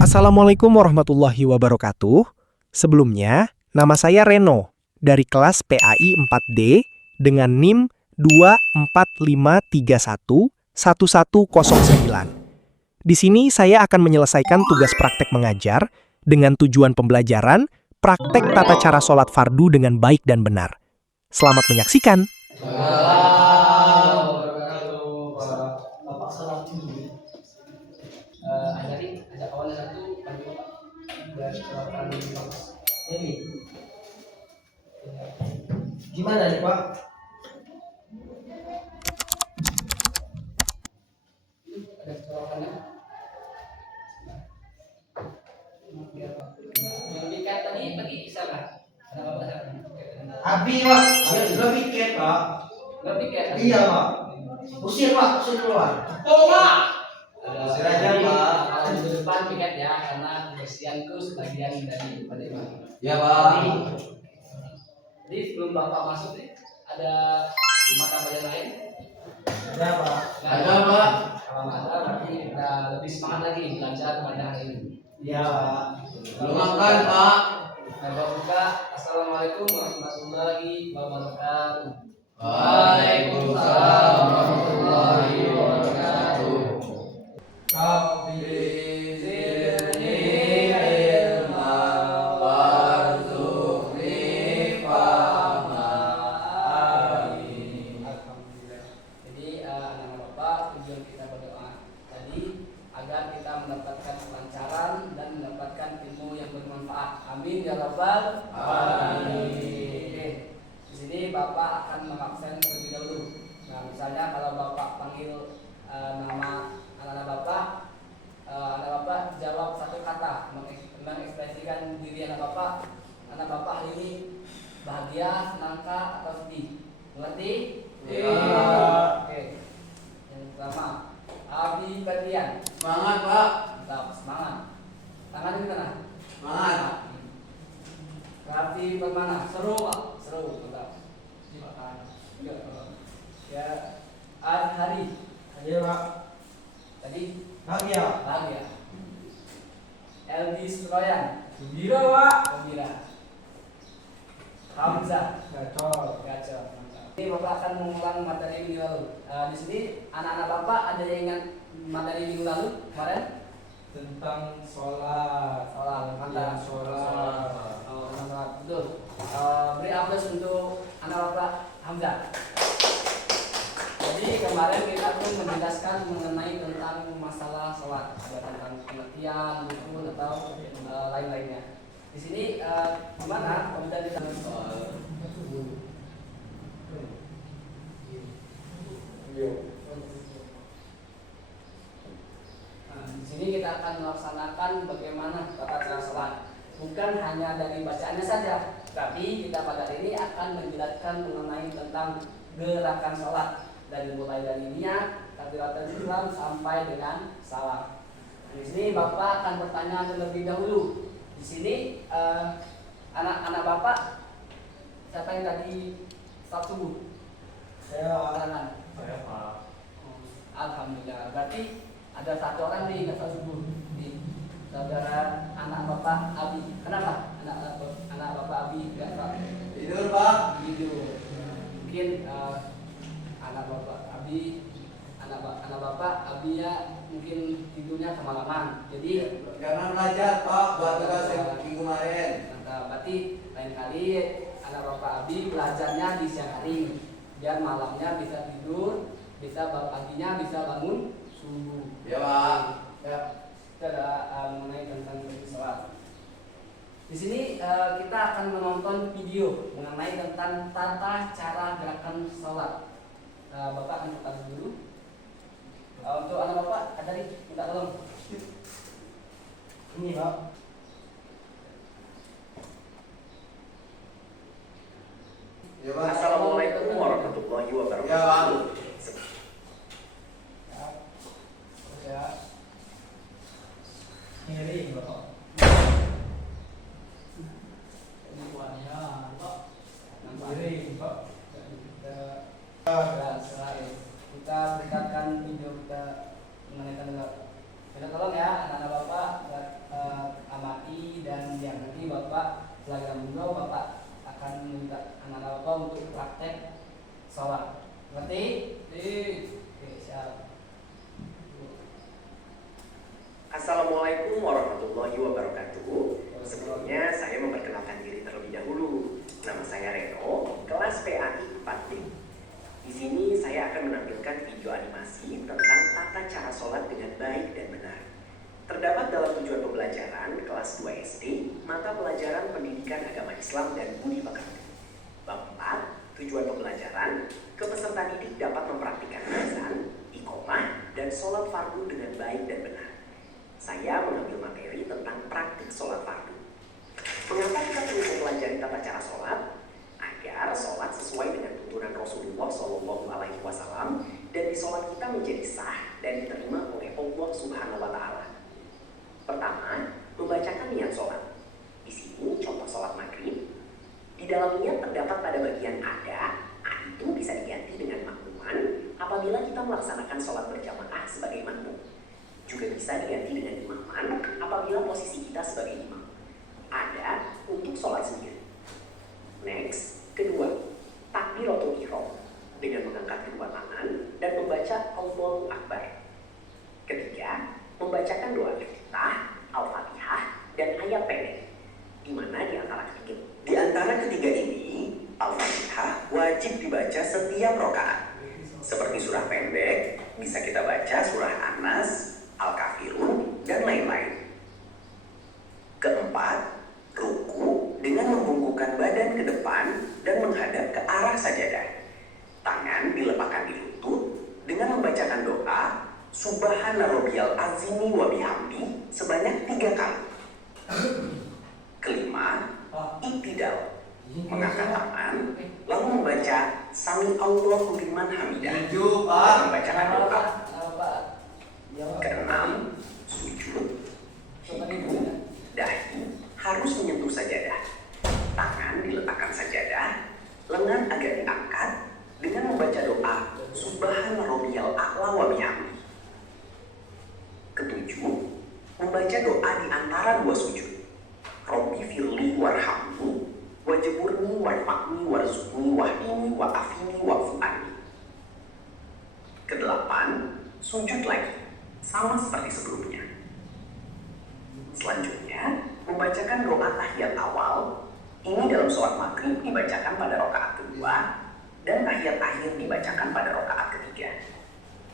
Assalamualaikum warahmatullahi wabarakatuh. Sebelumnya, nama saya Reno dari kelas PAI 4D dengan NIM 245311109. Di sini saya akan menyelesaikan tugas praktek mengajar dengan tujuan pembelajaran praktek tata cara sholat fardu dengan baik dan benar. Selamat menyaksikan. Gimana nih Pak? Ada colokannya? Yang bikin tadi bisa nggak? Ada apa Pak? Abi Pak, gak piket Pak. Nggak bikin? Iya Pak. Usir Pak, usir keluar. Oh Pak! Usir aja Pak. Kalau minggu depan piket ya, karena kebersihanku sebagian dari Pak. Ya Pak. Jadi sebelum Bapak masuk nih, ada mata pelajaran lain? Ada Pak. Ada Pak. Kalau nggak ada, berarti kita lebih semangat lagi belajar pada hari ini. Iya Pak. Belum makan Pak. Nah, buka. Assalamualaikum warahmatullahi wabarakatuh. Waalaikumsalam warahmatullahi wabarakatuh. Rabbi zidni ilma warzuqni fahma. Amin. Alhamdulillah. Jadi anak-anak Bapak, tujuan kita berdoa tadi agar kita mendapatkan kelancaran dan mendapatkan ilmu yang bermanfaat. Amin ya rabbal alamin. Oke. Di sini Bapak akan mengabsen terlebih dahulu. Nah, misalnya kalau Bapak panggil nama anak-anak Bapak, anak Bapak jawab satu kata, mengekspresikan diri anak Bapak hari ini bahagia, senangkah atau sedih. Mengerti? Iya. Oke. Yang pertama, Abi Badian. Semangat Pak. Tetap semangat. Tangan di mana? Semangat. Raffi Permana. Seru, Pak. Seru, tetap. Ya. Hari. Ayo Pak. Tadi Bahagia. bahagia. Eldi Stroyan. Gembira Pak. Gembira. Hamzah. Gacor. Gacor. Mantap. Ini Bapak akan mengulang materi minggu lalu. Di sini anak-anak Bapak ada yang ingat materi minggu lalu kemarin? Tentang sholat. Mantap. Sholat. Oh, mantap. Betul. Beri aplaus untuk anak Bapak Hamzah. Jadi kemarin kita pun menjelaskan mengenai tentang masalah sholat, ada tentang pengertian, rukun atau lain-lainnya. Di sini gimana? Kemudian di dalam di sini kita akan melaksanakan bagaimana tata cara sholat. Bukan hanya dari bacaannya saja, tapi kita pada hari ini akan menjelaskan mengenai tentang gerakan sholat dari mulai dari niat, takbiratul ihram sampai dengan salam. Di sini Bapak akan bertanya terlebih dahulu. Di sini anak-anak Bapak siapa yang tadi sholat subuh? Saya. Saya Pak. Alhamdulillah. Berarti ada satu orang nih nggak sholat subuh. Nih, saudara anak Bapak Abi. Kenapa? Anak Bapak Abi nggak sholat? Tidur Pak. Tidur. Mungkin anak Bapak Abi ya mungkin tidurnya kemalaman. Jadi Jangan belajar Pak buat tugas yang minggu kemarin. berarti lain kali anak Bapak Abi belajarnya di siang hari, biar malamnya bisa tidur, bisa paginya bisa bangun subuh. Ya Pak. Ya, itu ada mengenai tentang sholat. Di sini kita akan menonton video mengenai tentang tata cara gerakan sholat. Bapak akan putar dulu. Untuk anak Bapak, ada nih, minta tolong. Ini Pak. Ya Pak. Assalamualaikum warahmatullahi wabarakatuh. Ya Pak. Ya. Kiri Bapak. Ini buahnya, Pak. Kiri Pak. Kita berikan video kita mengenai tanda pembelajaran kelas 2 SD, mata pelajaran Pendidikan Agama Islam dan Budi Pekerti. Bab 4, tujuan pembelajaran, peserta didik dapat mempraktikkan azan, iqomah, dan sholat fardu dengan baik dan benar. Saya mengambil materi tentang praktik sholat fardu. Mengapa kita perlu mempelajari tata cara sholat? Agar sholat sesuai dengan tuntunan Rasulullah SAW dan di sholat kita menjadi sah dan diterima oleh Allah Subhanahu Wa Taala. Pertama, membacakan niat sholat. Di sini contoh sholat maghrib. Di dalam niat terdapat pada bagian ada, itu bisa diganti dengan makmuman apabila kita melaksanakan sholat berjamaah sebagai makmum. Juga bisa diganti dengan imaman apabila posisi kita sebagai imam. Ada untuk sholat sendiri. Next, kedua, takbiratul ihram dengan mengangkat kedua tangan dan membaca Allahu Akbar. Ketiga, membacakan doa iftitah, Al-Fatihah, dan ayat pendek. Di mana di antara ketiga ini, Al-Fatihah wajib dibaca setiap rakaat. Seperti surah pendek, bisa kita baca surah An-Nas, Al-Kafirun, dan lain-lain. Keempat, ruku dengan membungkukkan badan ke depan dan menghadap ke arah sajadah. Tangan diletakkan di lutut dengan membacakan doa Subhana Rabbiyal Azimi wa bihamdi sebanyak 3 kali. Kelima, iktidal, mengangkat tangan lalu membaca Sami Allahu liman hamidah, membacakan doa. Keenam, sujud. Hidup, dahi harus menyentuh sajadah. Tangan diletakkan sajadah, lengan agak diangkat dengan membaca doa Subhana Rabbiyal A'la wa bihamdi. Ketujuh, membaca doa di antara dua sujud. Rabbi firli warhamni wajburni warfa'ni warzuqni wahdini wa'afini wa'fu'ani. Kedelapan, sujud lagi, sama seperti sebelumnya. Selanjutnya, membacakan doa tahiyat awal. Ini dalam sholat maghrib dibacakan pada rakaat kedua dan tahiyat akhir dibacakan pada rakaat ketiga.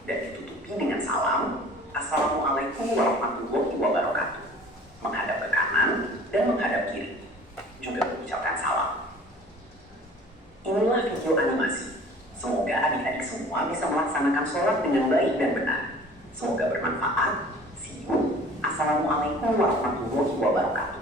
Dan ditutupi dengan salam, Assalamualaikum warahmatullahi wabarakatuh. Menghadap ke kanan dan menghadap kiri. Juga mengucapkan salam. Inilah video animasi. Semoga adik-adik semua bisa melaksanakan sholat dengan baik dan benar. Semoga bermanfaat. See you. Assalamualaikum warahmatullahi wabarakatuh.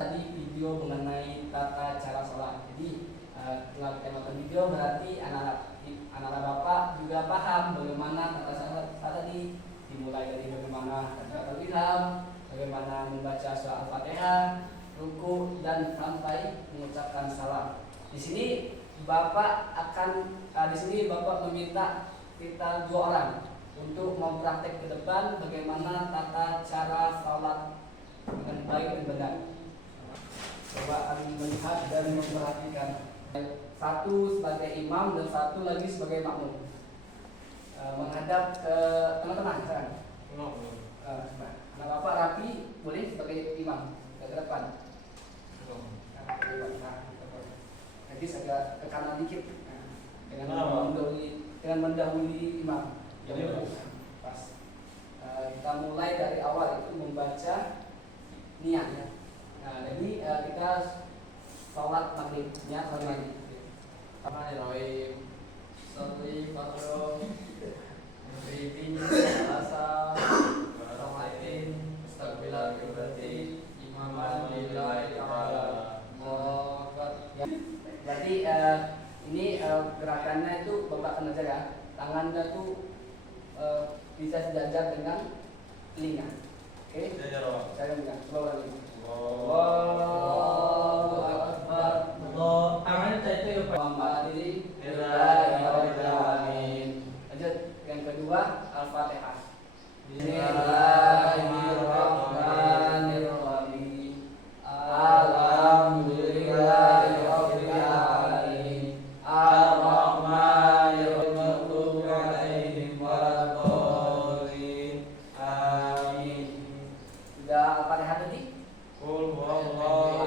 Tadi video mengenai tata cara sholat. Jadi setelah kita nonton video berarti anak-anak bapak juga paham bagaimana tata cara sholat tadi. Dimulai dari bagaimana takbiratul ihram, bagaimana membaca surah Al-Fatihah, ruku dan sampai mengucapkan salam. Di sini bapak meminta kita 2 orang untuk mempraktek ke depan bagaimana tata cara sholat dengan baik dan benar. Coba kami melihat dan memperhatikan. Satu sebagai imam dan satu lagi sebagai makmum. Menghadap ke teman-teman sekarang. Anak bapak Rafi boleh sebagai imam ke depan. Jadi agak ke kanan dikit. Dengan mendahului imam. Pas. Kita mulai dari awal itu membaca niat. Nah, jadi kita sholat maghrib, niat sholat maghrib. Bismillahirrahmanirrahim. Sholli fardu Muridin Alasa Rahmatin Mustaqbilal Kiblati Imaman Lillahi Ta'ala. Jadi ini gerakannya itu bapak akan ajar ya. Tangannya tuh bisa sejajar dengan telinga. Oke? Saya bilang, coba lagi. Allahu Akbar. Tangannya saya itu ya Pak. Bismillahirrahmanirrahim. Lanjut yang kedua Al-Fatihah. Bismillahirrahmanirrahim. Alhamdulillahirabbil alamin. Ar-Rahmanirrahim. Maghdubi 'alaihim waladdallin. Amin. Sudah Al-Fatihah tadi? Qul huwallahu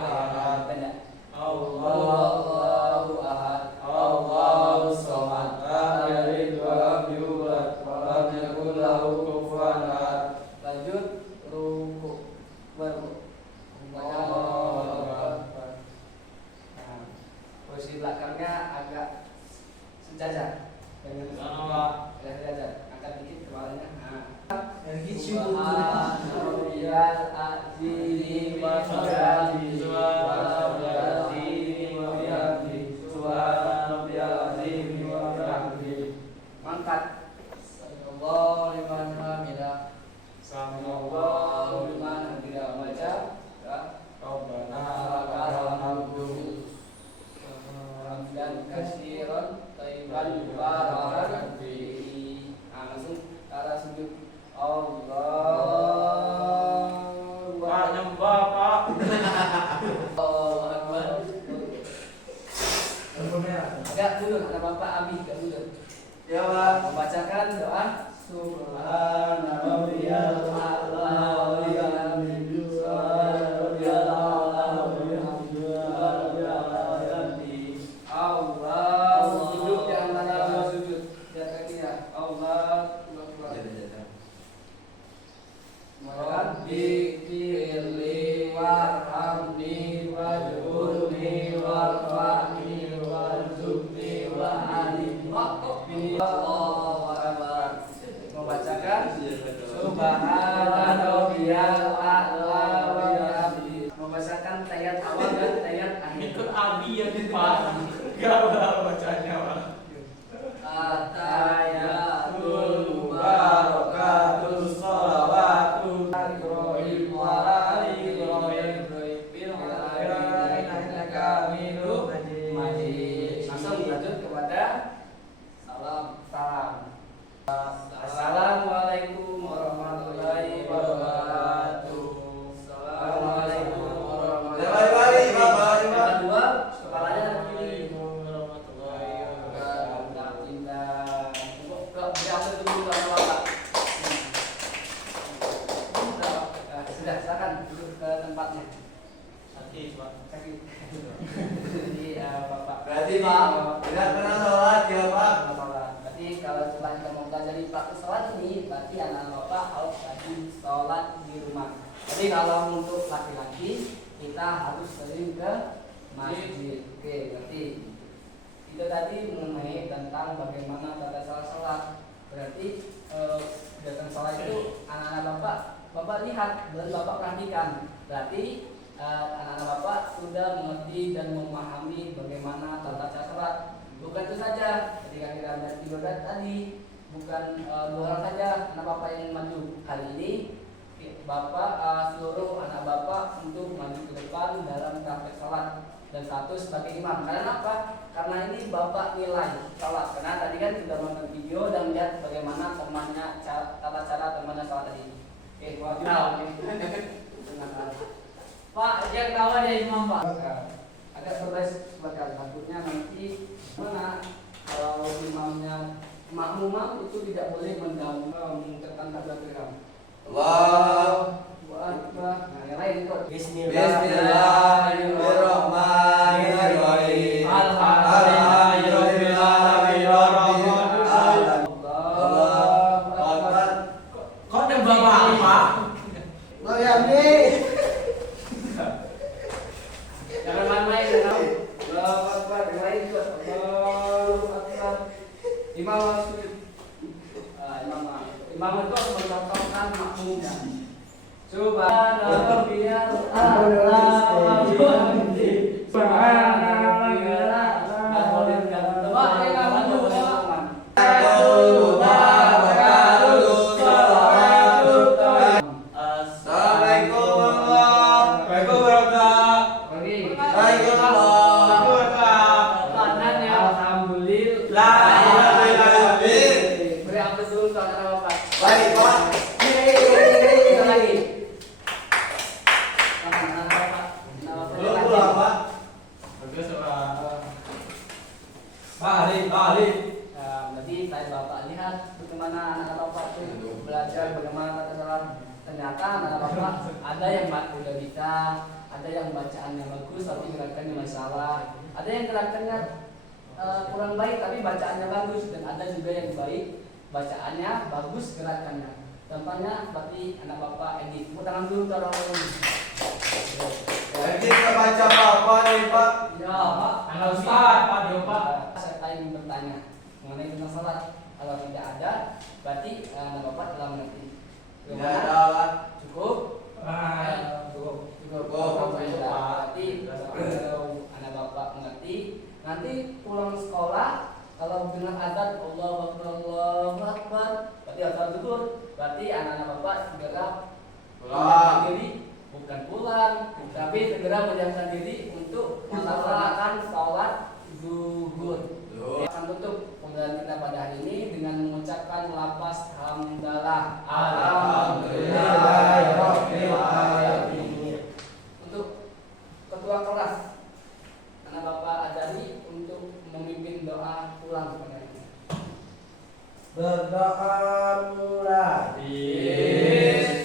Subhana rabbiyal azim wa bihamdihi subhana rabbiyal azim wa bihamdihi. Angkat. Allahu liman hamidah. Allahu liman hamidah. Baca. Rabbana lakal hamdu hamdan katsiran thayyiban mubarakan fihi. Langsung ke arah sujud. Allahu Pak nyembah Pak. Akbar. Agak dulu kata Bapak Abi, agak dulu. Ya Pak. Membacakan doa Subhana rabbiyal a'la wa bihamdihi subhana rabbiyal a'la wa bihamdihi. Allah sujud di antara sujud dan kakinya. Allah Rabbi firli warhamni wajburni warfa'ni warzuqni wa'alim waqfni. Allahu Akbar. Membacakan Subhana rabbiyal a'la wa bihamdihi. Membacakan tayat awal dan tayat akhir. Ikut Abi ya Pak. Gak bacanya Pak. Atayatul mubarakatus sholawatu Ibrahim wa ali Ibrahim fil alamin innaka Hamidum Majid. Langsung lanjut kepada salam. Assalamualaikum warahmatullahi wabarakatuh. Assalamualaikum warahmatullahi wabarakatuh. Yang kedua, kepalanya ke kiri. Sudah, silakan duduk ke tempatnya. Oke Pak. Kaki. Jadi Bapak. Berarti Pak tidak pernah sholat ya Pak. Berarti kalau setelah kita mau belajar di praktik sholat ini, berarti anak Bapak harus rajin sholat di rumah. Jadi kalau untuk laki-laki kita harus sering ke masjid. Oke, berarti itu tadi mengenai tentang bagaimana tata cara sholat. Berarti datang sholat itu anak-anak Bapak lihat dan Bapak perhatikan. Berarti anak-anak Bapak sudah mengerti dan memahami bagaimana tata cara sholat. Bukan itu saja, ketika kita lihat di ibadat tadi, bukan dua orang saja anak Bapak yang maju. Kali ini Bapak seluruh anak Bapak untuk maju ke depan dalam praktek sholat dan satu sebagai imam. Karena apa? Karena ini Bapak nilai sholat. Karena tadi kan sudah menonton video dan melihat bagaimana temannya tata cara temannya sholat tadi. Oke, wajib. Pak, yang kawan ya imam Pak. Agak berbalik takutnya nanti mana kalau imamnya makmum itu tidak boleh mengucapkan takbiratul ihram. Allahu Akbar. Nah, yang lain ikut. Bismillahirrahmanirrahim. Alhamdulillahirabbil alamin. Allahu Akbar. Kok nembak Pak? Lo yang ini. Jangan main-main dengan Allahu Akbar. Yang lain ikut. Allahu Akbar. Imam sujud. Imam itu mencontohkan makmumnya. Subhana rabbiyal a'la wa bihamdihi subhana rabbiyal a'la wa bihamdihi. Coba yang kamu teman. Assalamualaikum warahmatullahi wabarakatuh. Waalaikumsalam. Kanan ya alhamdulillah. La ilaha illallah. Beri aplaus dulu untuk anak Bapak. Baik, Pak. Sekali lagi. Anak Bapak. Belum pulang, Pak. Bagus, Pak. Balik. Berarti saya Bapak lihat bagaimana anak Bapak itu belajar bagaimana tata cara. Ternyata anak Bapak ada yang udah bisa, ada yang bacaannya bagus tapi gerakannya masalah, ada yang gerakannya kurang baik tapi bacaannya bagus, dan ada juga yang baik bacaannya bagus gerakannya. Contohnya berarti anak Bapak Edi. Tepuk tangan dulu kalau Kita baca apa nih, Pak? ya Pak. Anak Ustaz, Pak Dio, Pak. Saya ingin bertanya mengenai tentang salat. Kalau tidak ada, berarti anak Bapak telah mengerti. Bagaimana Berarti anak-anak bapak segera Pulang. menyiapkan diri, bukan pulang, tapi segera menyiapkan diri untuk melaksanakan sholat zuhur. Akan tutup pembelajaran kita pada hari ini dengan mengucapkan lafaz hamdalah. Alhamdulillahirobbilalamin. Untuk ketua kelas, anak bapak ajari untuk memimpin doa pulang pada hari ini. Berdoa mulai. Bismillahirrahmanirrahim.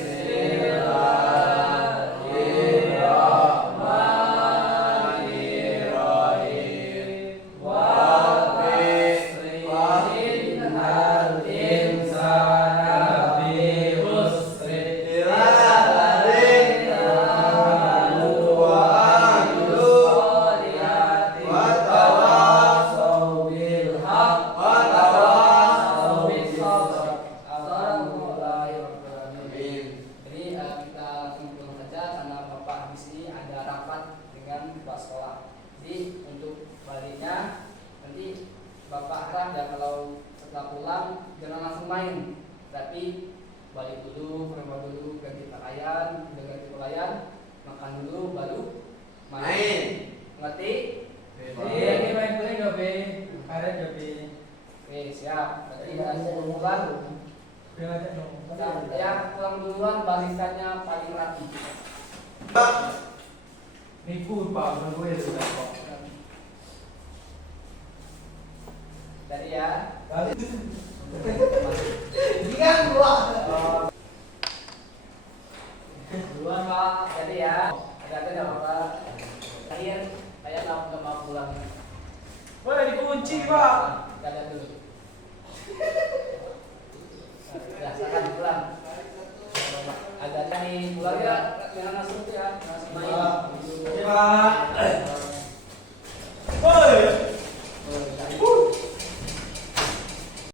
Innal insana lafi khusr illa alladziina aamanu wa amilus solihati wa tawassaw bil haqq wa tawassaw bis sabr. Alhamdulillahirobbilalamin. Jadi kita langsung pulang saja karena bapak di sini ada rapat dengan kepala sekolah. Jadi untuk baliknya nanti bapak harap ya kalau setelah pulang jangan langsung main, tapi balik dulu, berubah dulu, ganti pakaian, udah ganti pakaian, makan dulu baru main. Ngerti? Ini main boleh gak be? Karet gak be? Oke, siap. Berarti sebelum pulang, yang pulang duluan balikannya paling rapi. Nipu pak, gue ya sudah kok. Jadi ya. Ini kan gua. Duluan pak. Jadi ya. Ada nggak apa? Kalian nggak mau pulang. Boleh dikunci pak. Ada dulu. Biasakan pulang. Agak nih pulang ya, jangan langsung ya, langsung main. Pak.